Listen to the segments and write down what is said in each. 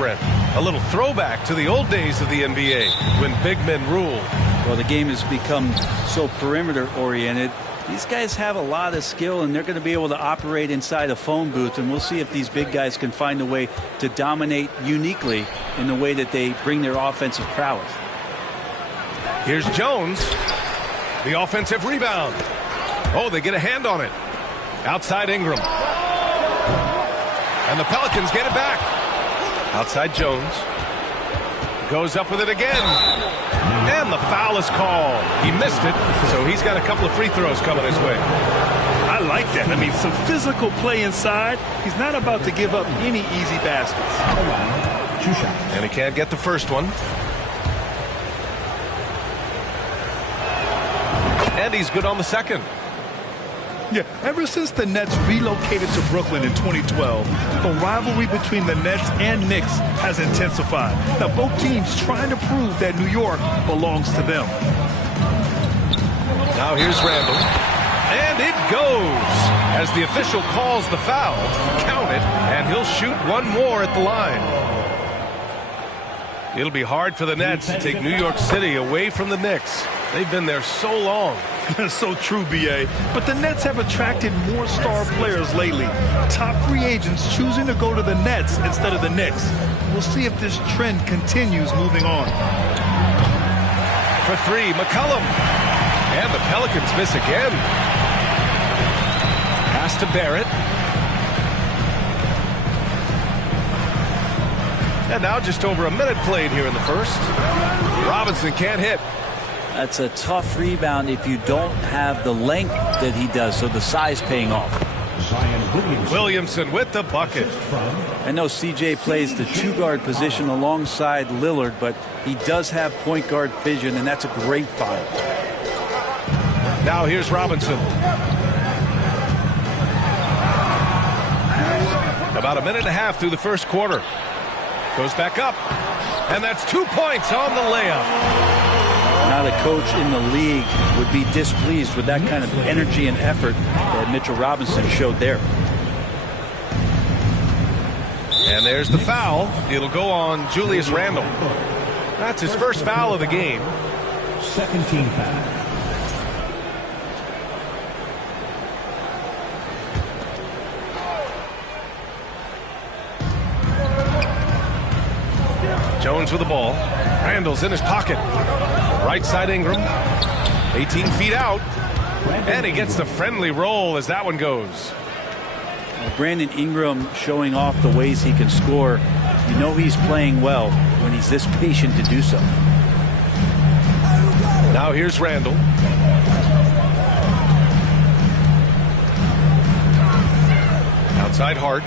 spread. A little throwback to the old days of the NBA when big men ruled. Well, the game has become so perimeter-oriented. These guys have a lot of skill, and they're going to be able to operate inside a phone booth, and we'll see if these big guys can find a way to dominate uniquely in the way that they bring their offensive prowess. Here's Jones. The offensive rebound. Oh, they get a hand on it. Outside Ingram. And the Pelicans get it back. Outside Jones. Goes up with it again. And the foul is called. He missed it, so he's got a couple of free throws coming his way. I like that. I mean, some physical play inside. He's not about to give up any easy baskets. And he can't get the first one. And he's good on the second. Yeah, ever since the Nets relocated to Brooklyn in 2012, the rivalry between the Nets and Knicks has intensified. Now, both teams trying to prove that New York belongs to them. Now here's Randall. And it goes. As the official calls the foul, count it, and he'll shoot one more at the line. It'll be hard for the Nets to take New York City away from the Knicks. They've been there so long. So true, B.A. But the Nets have attracted more star players lately. Top free agents choosing to go to the Nets instead of the Knicks. We'll see if this trend continues moving on. For three, McCollum. And the Pelicans miss again. Pass to Barrett. And now just over a minute played here in the first. Robinson can't hit. That's a tough rebound if you don't have the length that he does, so the size paying off. Williamson with the bucket. I know CJ plays the two-guard position alongside Lillard, but he does have point guard vision, and that's a great foul. Now here's Robinson. About a minute and a half through the first quarter. Goes back up. And that's 2 points on the layup. Not a coach in the league would be displeased with that kind of energy and effort that Mitchell Robinson showed there. And there's the foul. It'll go on Julius Randle. That's his first foul of the game. Second team foul. Jones with the ball. Randall's in his pocket. Right side Ingram. 18 feet out. And he gets the friendly roll as that one goes. Brandon Ingram showing off the ways he can score. You know he's playing well when he's this patient to do so. Now here's Randall. Outside Hart.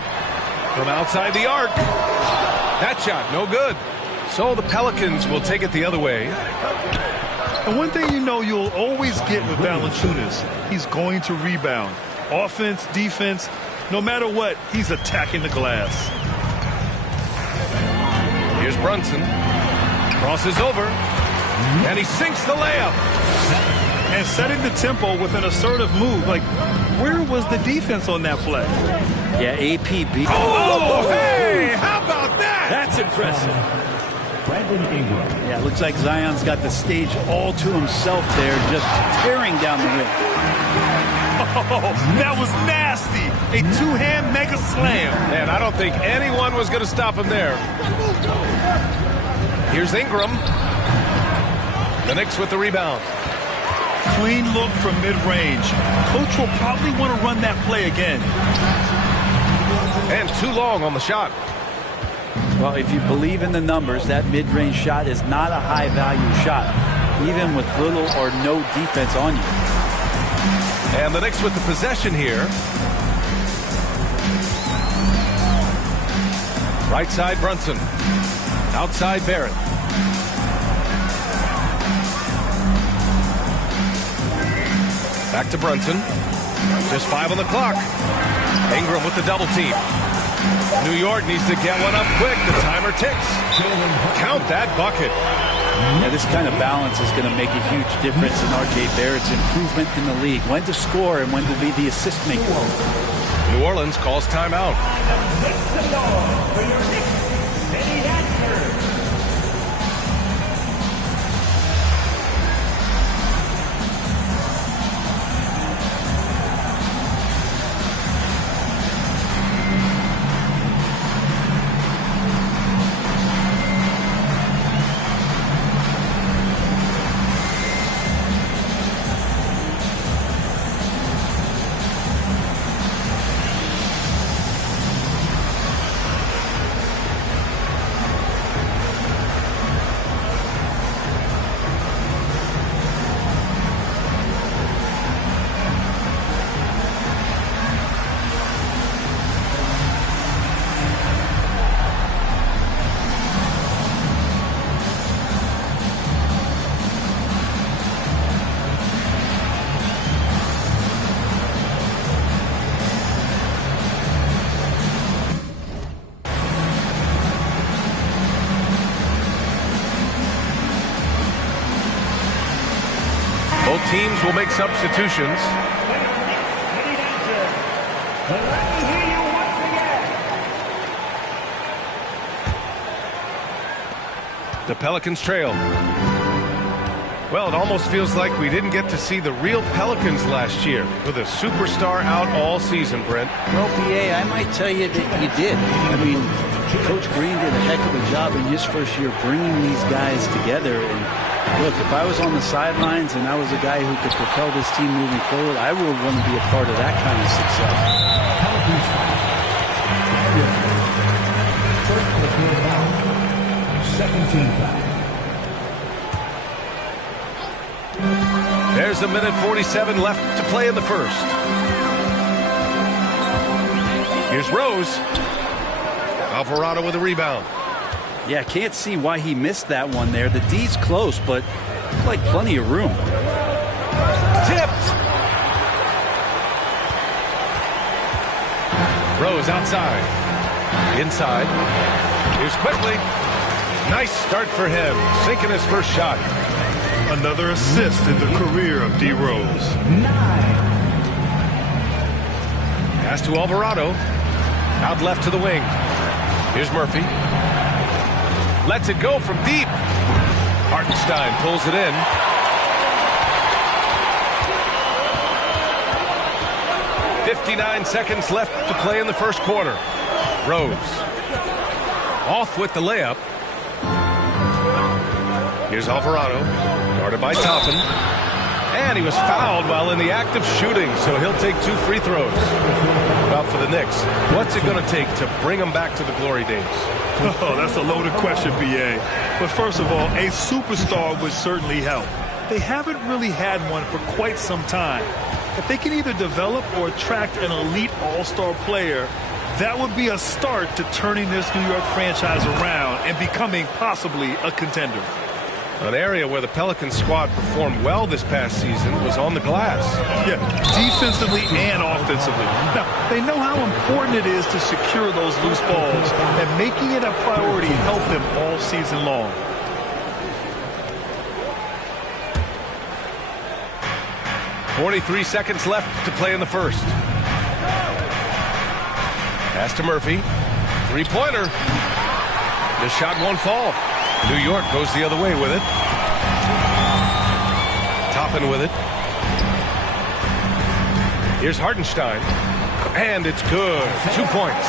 From outside the arc. That shot, no good. So the Pelicans will take it the other way. And one thing you know you'll always get with Valanciunas, he's going to rebound. Offense, defense, no matter what, he's attacking the glass. Here's Brunson. Crosses over. And he sinks the layup. And setting the tempo with an assertive move. Like, where was the defense on that play? Yeah, AP beat. Oh, hey, how about that? That's impressive. Brandon Ingram. Yeah, it looks like Zion's got the stage all to himself there, just tearing down the rim. Oh, that was nasty. A two-hand mega slam. Man, I don't think anyone was going to stop him there. Here's Ingram. The Knicks with the rebound. Clean look from mid-range. Coach will probably want to run that play again. And too long on the shot. Well, if you believe in the numbers, that mid-range shot is not a high-value shot, even with little or no defense on you. And the Knicks with the possession here. Right side Brunson. Outside Barrett. Back to Brunson. Just 5 on the clock. Ingram with the double team. New York needs to get one up quick. The timer ticks. Count that bucket. Yeah, this kind of balance is going to make a huge difference in R.J. Barrett's improvement in the league. When to score and when to be the assist maker. New Orleans calls timeout. Both teams will make substitutions. The Pelicans trail. Well, it almost feels like we didn't get to see the real Pelicans last year with a superstar out all season, Brent. Well, BA, I might tell you that you did. I mean, Coach Green did a heck of a job in his first year bringing these guys together. And look, if I was on the sidelines and I was a guy who could propel this team moving forward, I would want to be a part of that kind of success. Second team foul. There's a minute 47 left to play in the first. Here's Rose. Alvarado with a rebound. Yeah, can't see why he missed that one there. The D's close, but like plenty of room. Tipped. Rose outside. Inside. Here's quickly. Nice start for him. Sinking his first shot. Another assist in the career of D. Rose. Pass to Alvarado. Out left to the wing. Here's Murphy. Lets it go from deep. Hartenstein pulls it in. .59 seconds left to play in the first quarter. Rose. Off with the layup. Here's Alvarado. Guarded by Toppin. And he was fouled while in the act of shooting, so he'll take 2 free throws. About for the Knicks, what's it going to take to bring them back to the glory days? Oh, that's a loaded question, B.A. But first of all, a superstar would certainly help. They haven't really had one for quite some time. If they can either develop or attract an elite all-star player, that would be a start to turning this New York franchise around and becoming possibly a contender. An area where the Pelicans squad performed well this past season was on the glass. Yeah, defensively and offensively. Now, they know how important it is to secure those loose balls, and making it a priority helped them all season long. .43 seconds left to play in the first. Pass to Murphy. Three-pointer. The shot won't fall. New York goes the other way with it. Toppin with it. Here's Hartenstein. And it's good. 2 points.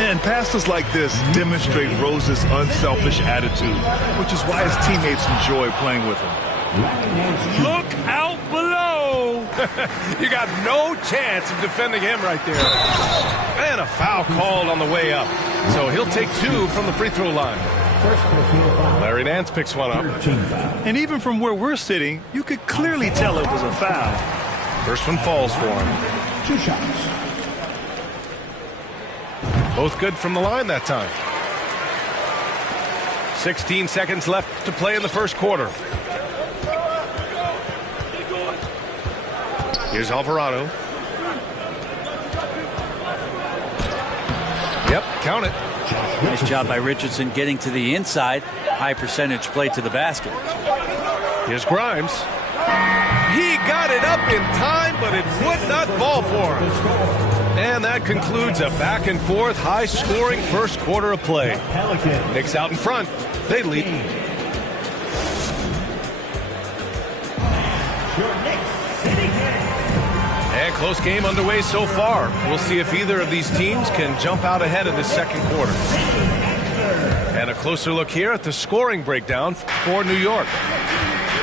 And passes like this demonstrate Rose's unselfish attitude, which is why his teammates enjoy playing with him. Look out below. You got no chance of defending him right there. And a foul called on the way up. So he'll take 2 from the free throw line. Larry Nance picks one up. And even from where we're sitting, you could clearly tell it was a foul. First one falls for him. 2 shots. Both good from the line that time. 16 seconds left to play in the first quarter. Here's Alvarado. Yep, count it. Nice job by Richardson getting to the inside. High percentage play to the basket. Here's Grimes. He got it up in time, but it would not fall for him. And that concludes a back-and-forth, high-scoring first quarter of play. Knicks out in front. They lead. And close game underway so far. We'll see if either of these teams can jump out ahead in the second quarter. And a closer look here at the scoring breakdown for New York.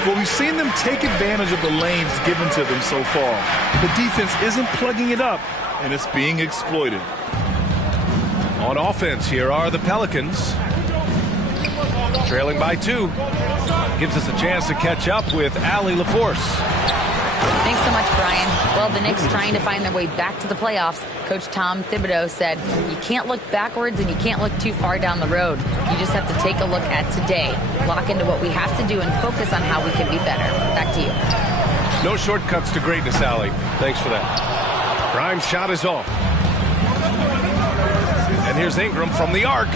Well, we've seen them take advantage of the lanes given to them so far. The defense isn't plugging it up, and it's being exploited. On offense, here are the Pelicans. Trailing by 2. Gives us a chance to catch up with Allie LaForce. Thanks so much, Brian. Well, the Knicks trying to find their way back to the playoffs. Coach Tom Thibodeau said, you can't look backwards and you can't look too far down the road. You just have to take a look at today, lock into what we have to do, and focus on how we can be better. Back to you. No shortcuts to greatness, Allie. Thanks for that. Grimes' shot is off. And here's Ingram from the arc.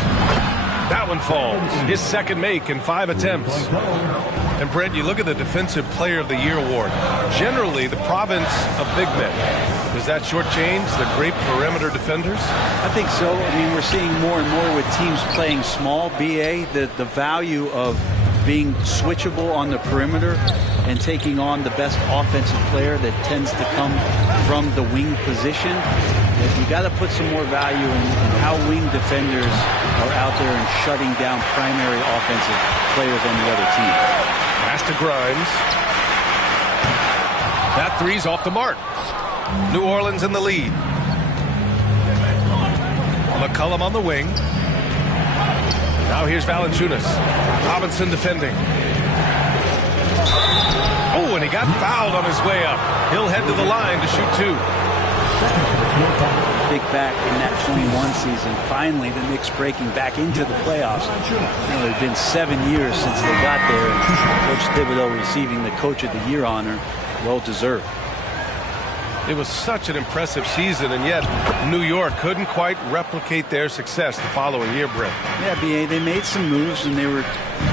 That one falls. His second make in 5 attempts. And Brent, you look at the Defensive Player of the Year award. Generally, the province of big men. Does that shortchange the great perimeter defenders? I think so. I mean, we're seeing more and more with teams playing small, BA, the value of being switchable on the perimeter and taking on the best offensive player that tends to come from the wing position. You got to put some more value in how wing defenders are out there and shutting down primary offensive players on the other team. Pass to Grimes. That three's off the mark. New Orleans in the lead. McCollum on the wing. Now here's Valanciunas. Robinson defending. Oh, and he got fouled on his way up. He'll head to the line to shoot 2. Big back in that 21 season. Finally, the Knicks breaking back into the playoffs. It had been 7 years since they got there. And Coach Thibodeau receiving the Coach of the Year honor. Well deserved. It was such an impressive season, and yet New York couldn't quite replicate their success the following year, Brent. Yeah, BA, they made some moves, and they were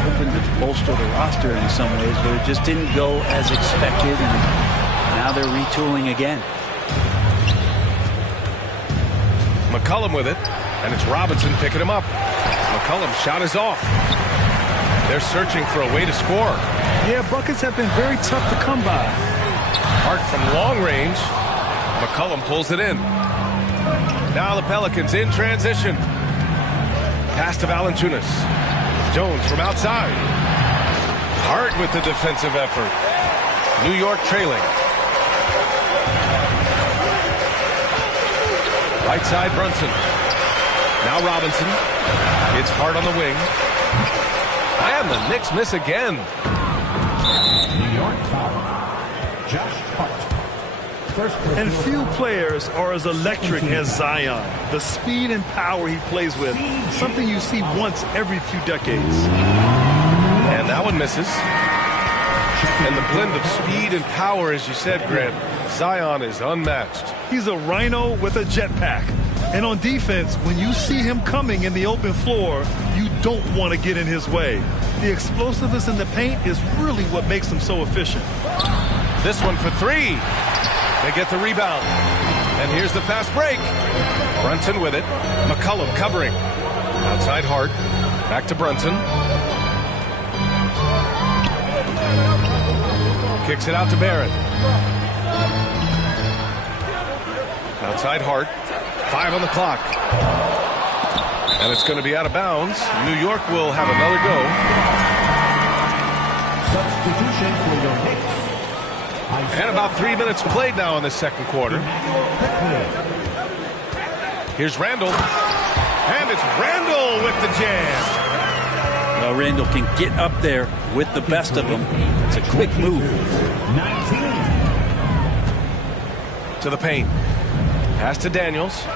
hoping to bolster the roster in some ways, but it just didn't go as expected, and now they're retooling again. McCollum with it, and it's Robinson picking him up. McCollum's shot is off. They're searching for a way to score. Yeah, buckets have been very tough to come by. Hart from long range. McCollum pulls it in. Now the Pelicans in transition. Pass to Valanciunas. Jones from outside. Hart with the defensive effort. New York trailing. Right side, Brunson. Now Robinson. It's Hart on the wing. And the Knicks miss again. New York foul. Josh Hart. And few players are as electric as Zion. The speed and power he plays with, something you see once every few decades. And that one misses. And the blend of speed and power, as you said, Grant, Zion is unmatched. He's a rhino with a jetpack. And on defense, when you see him coming in the open floor, you don't want to get in his way. The explosiveness in the paint is really what makes him so efficient. This one for 3. They get the rebound. And here's the fast break. Brunson with it. McCollum covering. Outside Hart. Back to Brunson. Kicks it out to Barrett. Outside Hart. 5 on the clock. And it's going to be out of bounds. New York will have another go. Substitution for your Knicks. And about 3 minutes played now in the second quarter. Here's Randall. And it's Randall with the jam. Well, Randall can get up there with the best of them. It's a quick move. 19. To the paint. Pass to Daniels.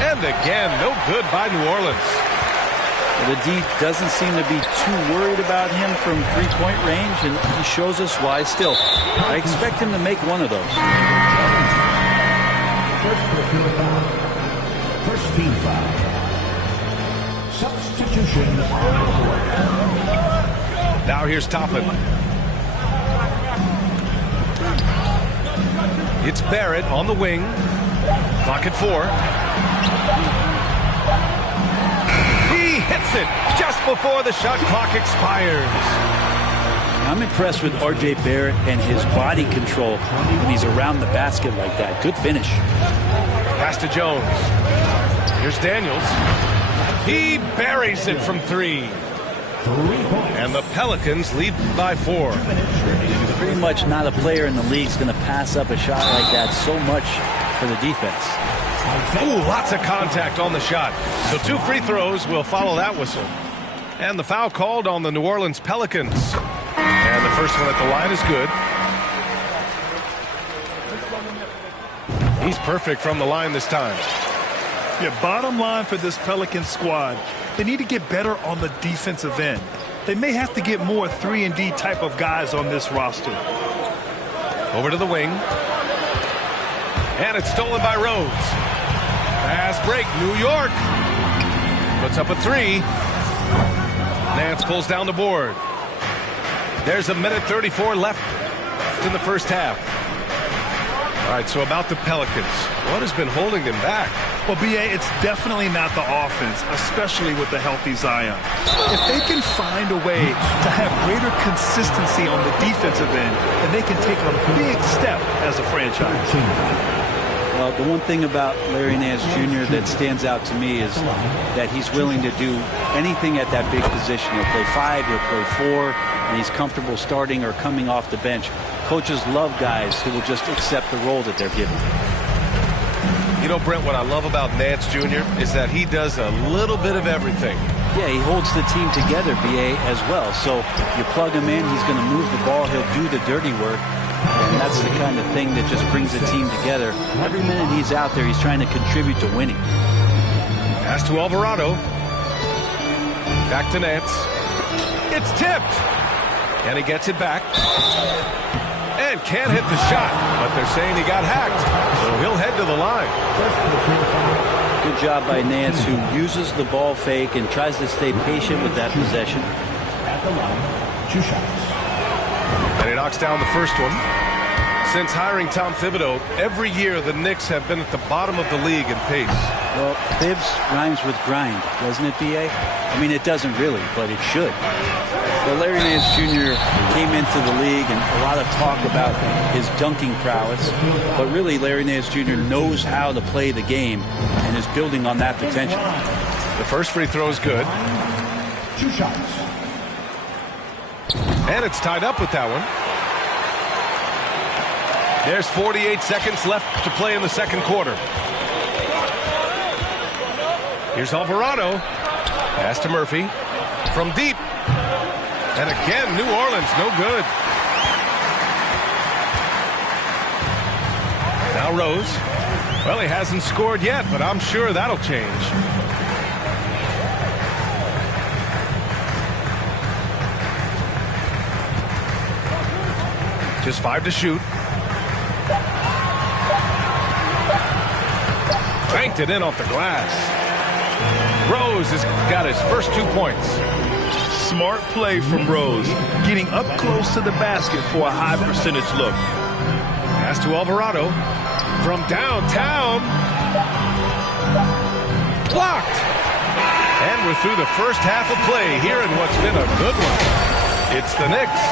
And again, no good by New Orleans. The D doesn't seem to be too worried about him from three-point range, and he shows us why still. I expect him to make one of those. First personal foul. First team foul. Substitution on the court. Now here's Toppin. It's Barrett on the wing. Clock at 4. He hits it just before the shot clock expires. I'm impressed with R.J. Barrett and his body control when he's around the basket like that. Good finish. Pass to Jones. Here's Daniels. He buries it from 3. And the Pelicans lead by 4. Pretty much not a player in the league is going to pass up a shot like that so much for the defense. Ooh, lots of contact on the shot. So 2 free throws will follow that whistle. And the foul called on the New Orleans Pelicans. And the first one at the line is good. He's perfect from the line this time. Yeah, bottom line for this Pelicans squad, they need to get better on the defensive end. They may have to get more 3-and-D type of guys on this roster. Over to the wing. And it's stolen by Rhodes. Fast break, New York. Puts up a three. Nance pulls down the board. There's a minute 34 left in the first half. All right, so about the Pelicans. What has been holding them back? Well, B.A., it's definitely not the offense, especially with the healthy Zion. If they can find a way to have greater consistency on the defensive end, then they can take a big step as a franchise. Well, the one thing about Larry Nance Jr. that stands out to me is that he's willing to do anything at that big position. He'll play 5, he'll play 4, and he's comfortable starting or coming off the bench. Coaches love guys who will just accept the role that they're given. You know, Brent, what I love about Nance Jr. is that he does a little bit of everything. Yeah, he holds the team together, B.A., as well. So you plug him in, he's going to move the ball, he'll do the dirty work. And that's the kind of thing that just brings the team together. Every minute he's out there, he's trying to contribute to winning. Pass to Alvarado. Back to Nance. It's tipped. And he gets it back. And can't hit the shot. But they're saying he got hacked. So he'll head to the line. Good job by Nance, who uses the ball fake and tries to stay patient with that possession. At the line, 2 shots. And he knocks down the first one. Since hiring Tom Thibodeau, every year the Knicks have been at the bottom of the league in pace. Well, Thibs rhymes with grind, doesn't it, B.A.? I mean, it doesn't really, but it should. Well, Larry Nance Jr. came into the league and a lot of talk about his dunking prowess. But really, Larry Nance Jr. knows how to play the game and is building on that potential. The first free throw is good. 2 shots. And it's tied up with that one. There's 48 seconds left to play in the second quarter. Here's Alvarado. Pass to Murphy. From deep. And again, New Orleans, no good. Now Rose. Well, he hasn't scored yet, but I'm sure that'll change. Just 5 to shoot. Banked it in off the glass. Rose has got his first 2 points. Smart play from Rose, getting up close to the basket for a high percentage look. Pass to Alvarado. From downtown. Blocked. And we're through the first half of play here in what's been a good one. It's the Knicks.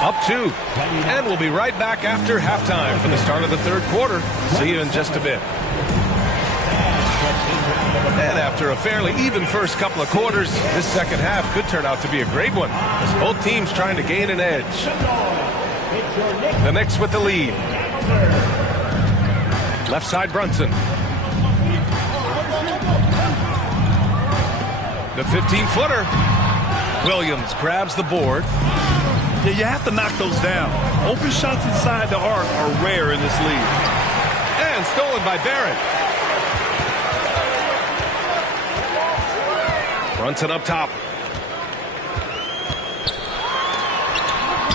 Up 2. And we'll be right back after halftime for the start of the third quarter. See you in just a bit. And after a fairly even first couple of quarters, this second half could turn out to be a great one, as both teams trying to gain an edge. The Knicks with the lead. Left side, Brunson. The 15-footer. Williams grabs the board. Yeah, you have to knock those down. Open shots inside the arc are rare in this league. And stolen by Barrett. Brunson up top.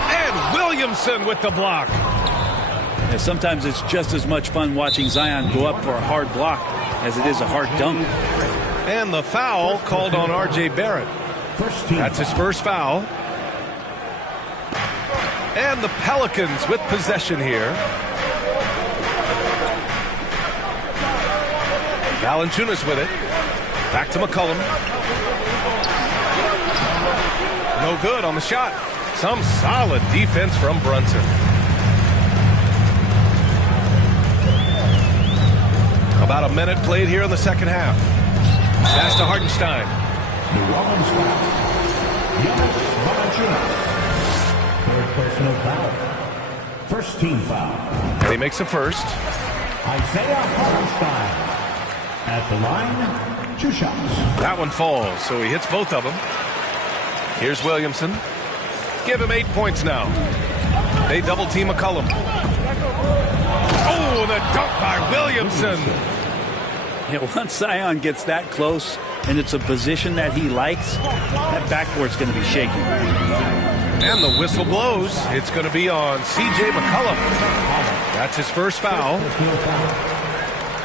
And Williamson with the block. Yeah, sometimes it's just as much fun watching Zion go up for a hard block as it is a hard dunk. And the foul called on R.J. Barrett. That's his first foul. And the Pelicans with possession here. Valanciunas with it. Back to McCollum. No good on the shot. Some solid defense from Brunson. About a minute played here in the second half. Pass to Hartenstein. New Orleans foul. Valanciunas. Third personal foul. First team foul. And he makes a first. Isaiah Hartenstein. At the line, 2 shots. That one falls, so he hits both of them. Here's Williamson. Give him 8 points now. They double team McCollum. Oh, the dunk by Williamson. Yeah, once Zion gets that close and it's a position that he likes, that backboard's going to be shaky. And the whistle blows. It's going to be on C.J. McCollum. That's his first foul.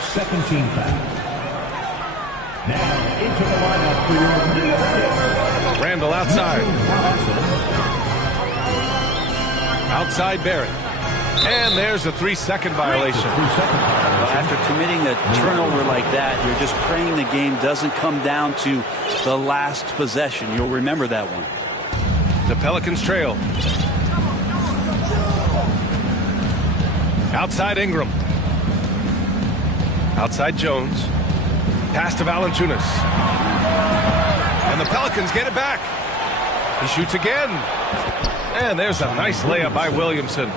Second team foul. Now into Randall outside. Outside Barrett. And there's a 3-second violation. Well, after committing a turnover like that, you're just praying the game doesn't come down to the last possession. You'll remember that one. The Pelicans trail. Outside Ingram. Outside Jones. Pass to Valanciunas. And the Pelicans get it back. He shoots again. And there's a nice layup by Williamson.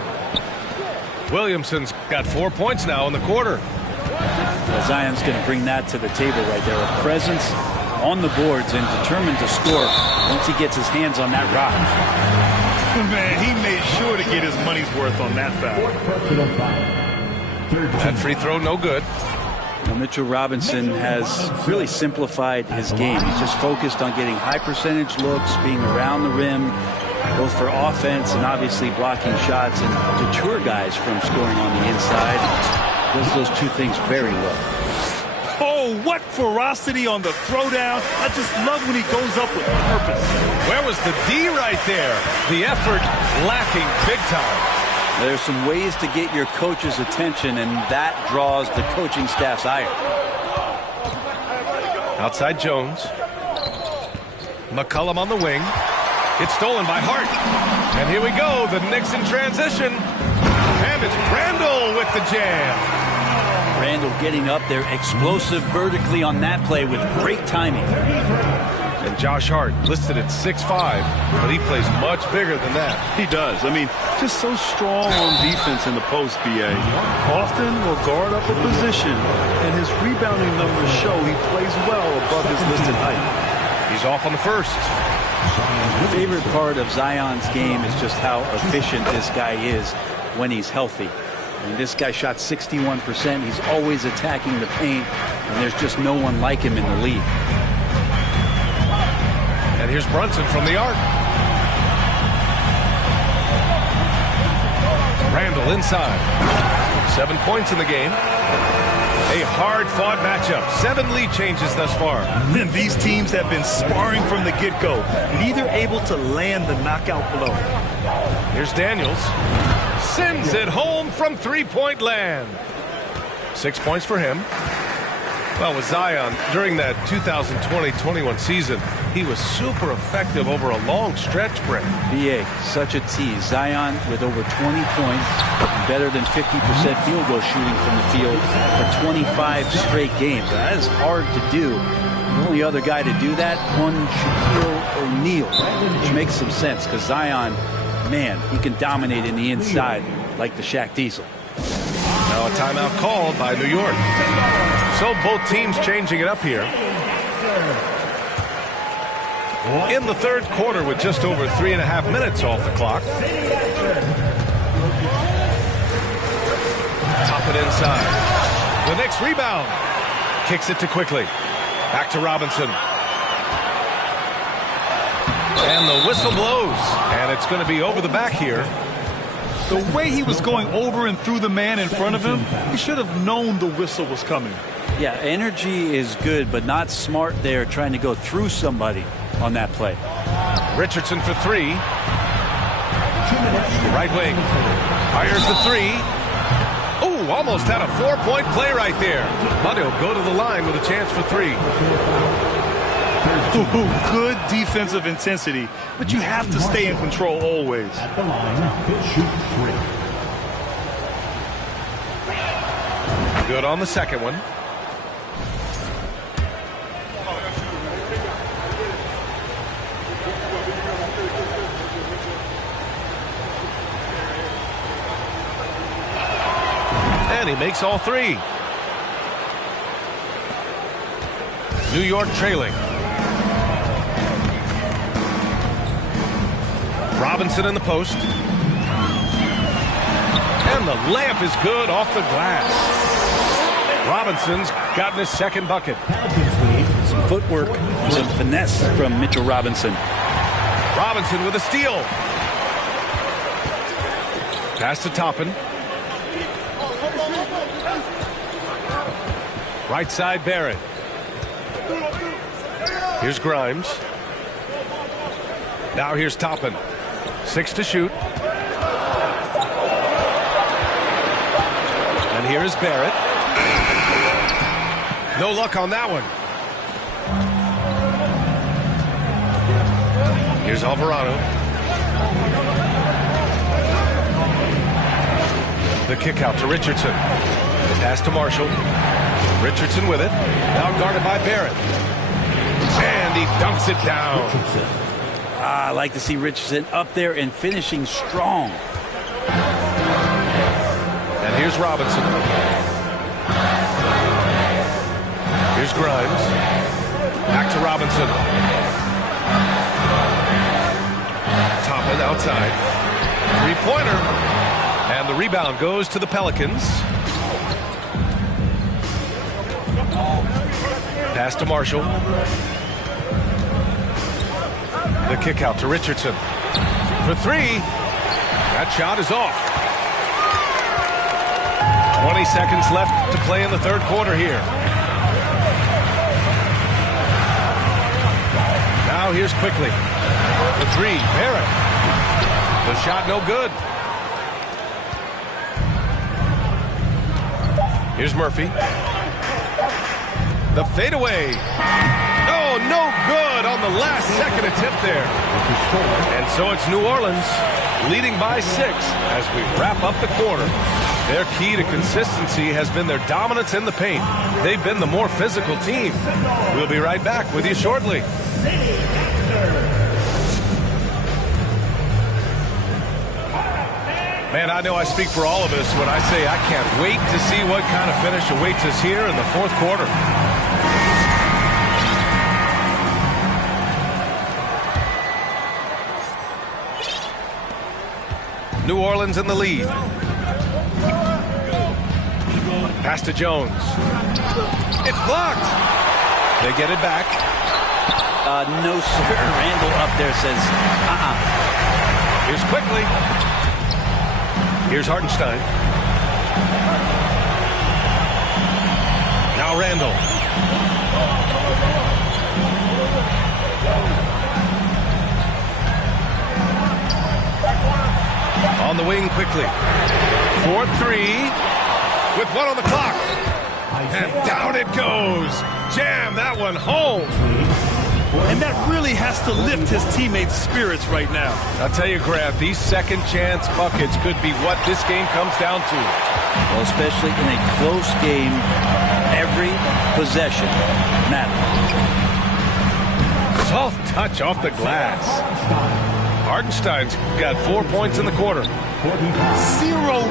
Williamson's got 4 points now in the quarter. Well, Zion's going to bring that to the table right there. A presence on the boards and determined to score once he gets his hands on that rock. Man, he made sure to get his money's worth on that foul. That free throw no good. Well, Mitchell Robinson has really simplified his game. He's just focused on getting high percentage looks, being around the rim, both for offense and obviously blocking shots, and deter guys from scoring on the inside. Does those two things very well. Oh, what ferocity on the throwdown. I just love when he goes up with purpose. Where was the D right there? The effort lacking big time. There's some ways to get your coach's attention, and that draws the coaching staff's ire. Outside Jones. McCollum on the wing. It's stolen by Hart. And here we go, the Knicks in transition. And it's Randall with the jam. Randall getting up there, explosive vertically on that play with great timing. And Josh Hart listed at 6'5", but he plays much bigger than that. He does. I mean, just so strong on defense in the post, B.A. Often will guard up a position, and his rebounding numbers show he plays well above his listed height. He's off on the first. My favorite part of Zion's game is just how efficient this guy is when he's healthy. I mean, this guy shot 61%. He's always attacking the paint, and there's just no one like him in the league. And here's Brunson from the arc. Randall inside. 7 points in the game. A hard-fought matchup. 7 lead changes thus far. And these teams have been sparring from the get-go, neither able to land the knockout blow. Here's Daniels. Sends it home from three-point land. 6 points for him. Well, with Zion, during that 2020-21 season, he was super effective over a long stretch, Brent. B.A., such a tease. Zion with over 20 points, better than 50% field goal shooting from the field for 25 straight games. That is hard to do. The only other guy to do that, one Shaquille O'Neal, which makes some sense because Zion, man, he can dominate in the inside like the Shaq Diesel. Now a timeout called by New York. So both teams changing it up here. In the third quarter with just over 3.5 minutes off the clock. Top it inside. The Knicks rebound. Kicks it to Quickly. Back to Robinson. And the whistle blows. And it's going to be over the back here. The way he was going over and through the man in front of him, he should have known the whistle was coming. Yeah, energy is good, but not smart there trying to go through somebody on that play. Richardson for three. Right wing. Fires the three. Oh, almost had a 4-point play right there. But he'll go to the line with a chance for three. Good defensive intensity, but you have to stay in control always. At the line, he'll shoot three. Good on the second one. And he makes all three. New York trailing. Robinson in the post. And the layup is good off the glass. Robinson's gotten his second bucket. Some footwork, some finesse from Mitchell Robinson. Robinson with a steal. Pass to Toppin. Right side Barrett. Here's Grimes. Now here's Toppin. 6 to shoot. And here is Barrett. No luck on that one. Here's Alvarado. The kick out to Richardson. Pass to Marshall. Richardson with it. Now guarded by Barrett. And he dunks it down. I like to see Richardson up there and finishing strong. And here's Robinson. Here's Grimes. Back to Robinson. Toppin outside. Three-pointer. And the rebound goes to the Pelicans. Pass to Marshall. The kick out to Richardson. For 3. That shot is off. 20 seconds left to play in the third quarter here. Now here's Quickly. The 3. Barrett. The shot no good. Here's Murphy. The fadeaway. Oh, no good on the last second attempt there. And so it's New Orleans leading by 6 as we wrap up the quarter. Their key to consistency has been their dominance in the paint. They've been the more physical team. We'll be right back with you shortly. Man, I know I speak for all of us when I say I can't wait to see what kind of finish awaits us here in the fourth quarter. New Orleans in the lead. Pass to Jones. It's blocked. They get it back. No, sir. Randall up there says, Here's Quickly. Here's Hartenstein. Now Randall. On the wing Quickly. 4-3 with 1 on the clock. And down it goes. Jam that one home. And that really has to lift his teammates' spirits right now. I'll tell you, Grant, these second chance buckets could be what this game comes down to. well, especially in a close game, every possession matters. Soft touch off the glass. Hartenstein's got 4 points in the quarter. 0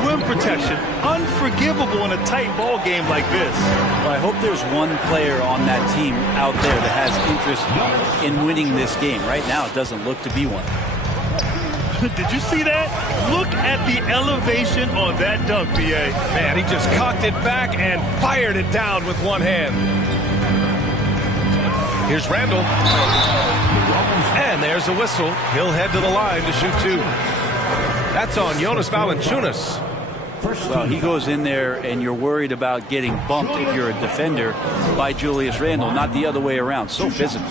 rim protection. Unforgivable in a tight ball game like this. Well, I hope there's one player on that team out there that has interest in winning this game. Right now, it doesn't look to be one. Did you see that? Look at the elevation on that dunk, B.A. Man, he just cocked it back and fired it down with one hand. Here's Randall. And there's a whistle. He'll head to the line to shoot 2. That's on Jonas Valanciunas. Well, he goes in there and you're worried about getting bumped if you're a defender by Julius Randle, not the other way around. So physical.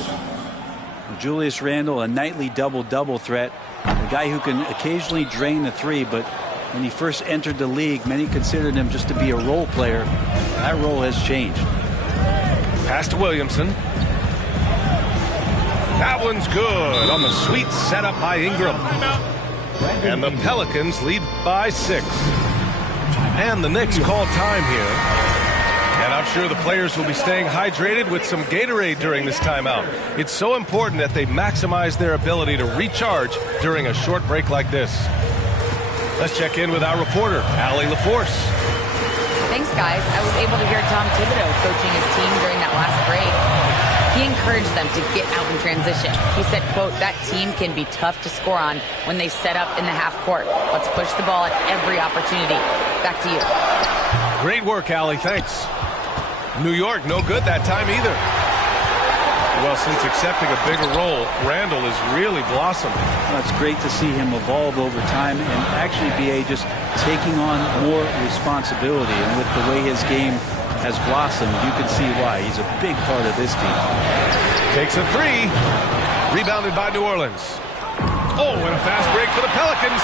Julius Randle, a nightly double-double threat. A guy who can occasionally drain the 3, but when he first entered the league, many considered him just to be a role player. That role has changed. Pass to Williamson. That one's good on the sweet setup by Ingram. And the Pelicans lead by 6. And the Knicks call time here. And I'm sure the players will be staying hydrated with some Gatorade during this timeout. It's so important that they maximize their ability to recharge during a short break like this. Let's check in with our reporter, Allie LaForce. Thanks, guys. I was able to hear Tom Thibodeau coaching his team during that last break. He encouraged them to get out in transition. He said, quote, that team can be tough to score on when they set up in the half court. Let's push the ball at every opportunity. Back to you. Great work, Allie. Thanks. New York, no good that time either. Well, since accepting a bigger role, Randall has really blossomed. Well, it's great to see him evolve over time and actually be just taking on more responsibility. And with the way his game has blossomed, you can see why. He's a big part of this team. Takes a three. Rebounded by New Orleans. Oh, and a fast break for the Pelicans.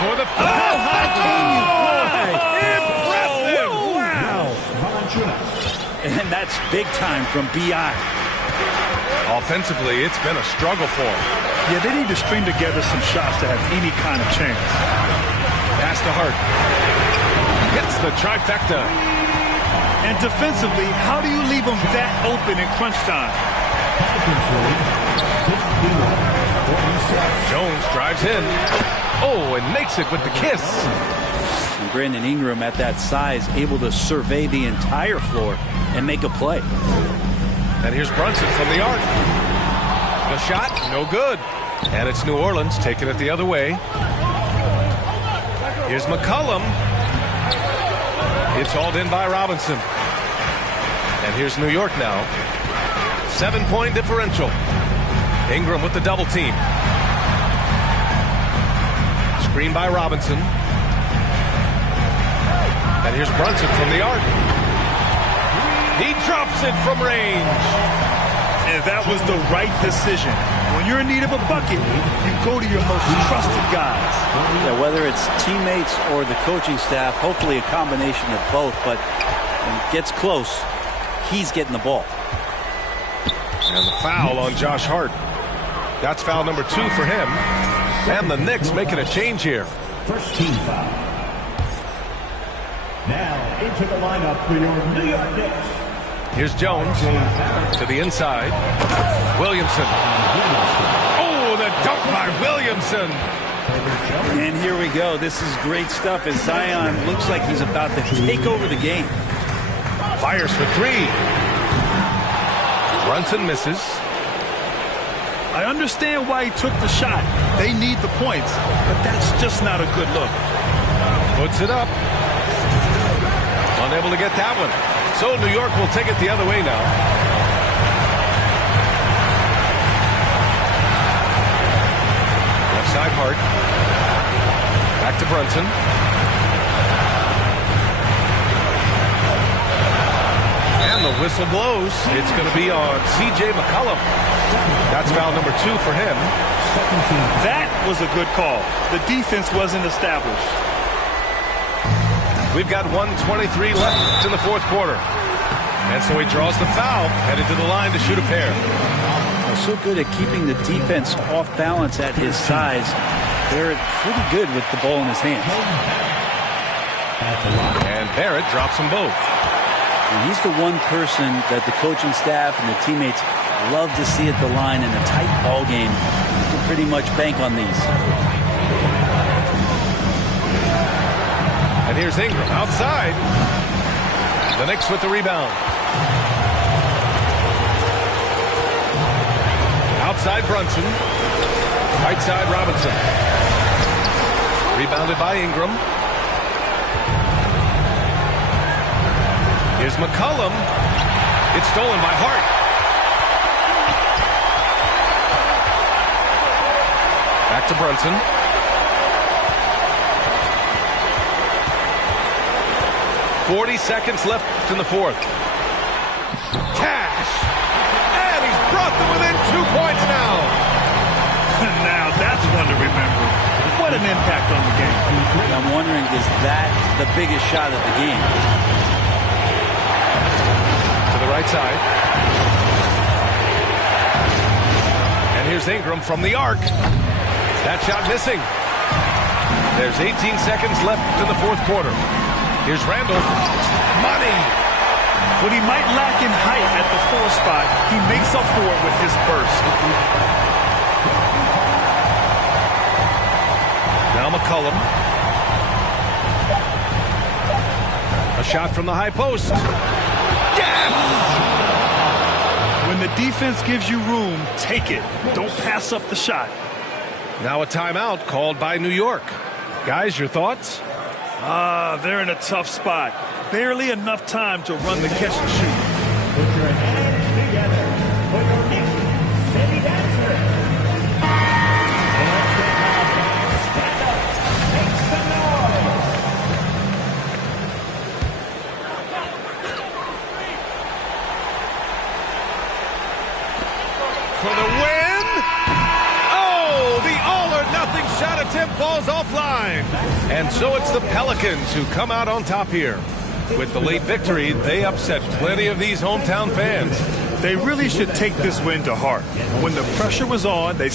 For the foul. Impressive. Wow. And that's big time from B.I. Offensively, it's been a struggle for him. Yeah, they need to string together some shots to have any kind of chance. Pass to Hart. Hits the trifecta. And defensively, how do you leave them that open in crunch time? Jones drives in. Oh, and makes it with the kiss. And Brandon Ingram at that size, able to survey the entire floor and make a play. And here's Brunson from the arc. The shot, no good. And it's New Orleans taking it the other way. Here's McCollum. It's hauled in by Robinson. And here's New York now. 7-point differential. Ingram with the double team. Screen by Robinson. And here's Brunson from the arc. He drops it from range. And that was the right decision. When you're in need of a bucket, you go to your most trusted guys. Yeah, whether it's teammates or the coaching staff, hopefully a combination of both. But when it gets close, he's getting the ball. And the foul on Josh Hart. That's foul number 2 for him. And the Knicks making a change here. First team foul. Now into the lineup for your New York Knicks. Here's Jones to the inside. Williamson. Oh, the dunk by Williamson. And here we go. This is great stuff as Zion looks like he's about to take over the game. Fires for 3. Brunson misses. I understand why he took the shot. They need the points, but that's just not a good look. Puts it up. Unable to get that one. So New York will take it the other way now. Left side Hart. Back to Brunson. And the whistle blows. It's going to be on C.J. McCollum. That's foul number 2 for him. That was a good call. The defense wasn't established. We've got 1:23 left in the fourth quarter. And so he draws the foul, headed to the line to shoot a pair. So good at keeping the defense off balance at his size. Barrett pretty good with the ball in his hands. And Barrett drops them both. And he's the one person that the coaching staff and the teammates love to see at the line in a tight ball game. You can pretty much bank on these. And here's Ingram outside. The Knicks with the rebound. Outside Brunson. Right side Robinson. Rebounded by Ingram. Here's McCollum. It's stolen by Hart. Back to Brunson. .40 seconds left in the fourth. Cash! And he's brought them within 2 points now. Now that's one to remember. What an impact on the game. I'm wondering, is that the biggest shot of the game? To the right side. And here's Ingram from the arc. That shot missing. There's 18 seconds left in the fourth quarter. Here's Randall. Money! What he might lack in height at the 4 spot, he makes up for it with his burst. Now McCollum. A shot from the high post. Yes! When the defense gives you room, take it. Don't pass up the shot. Now a timeout called by New York. Guys, your thoughts? They're in a tough spot. Barely enough time to run the catch and shoot. Put your hands together for your Knicks City Dancer. Stand up, make some noise. And so it's the Pelicans who come out on top here. With the late victory, they upset plenty of these hometown fans. They really should take this win to heart. When the pressure was on, they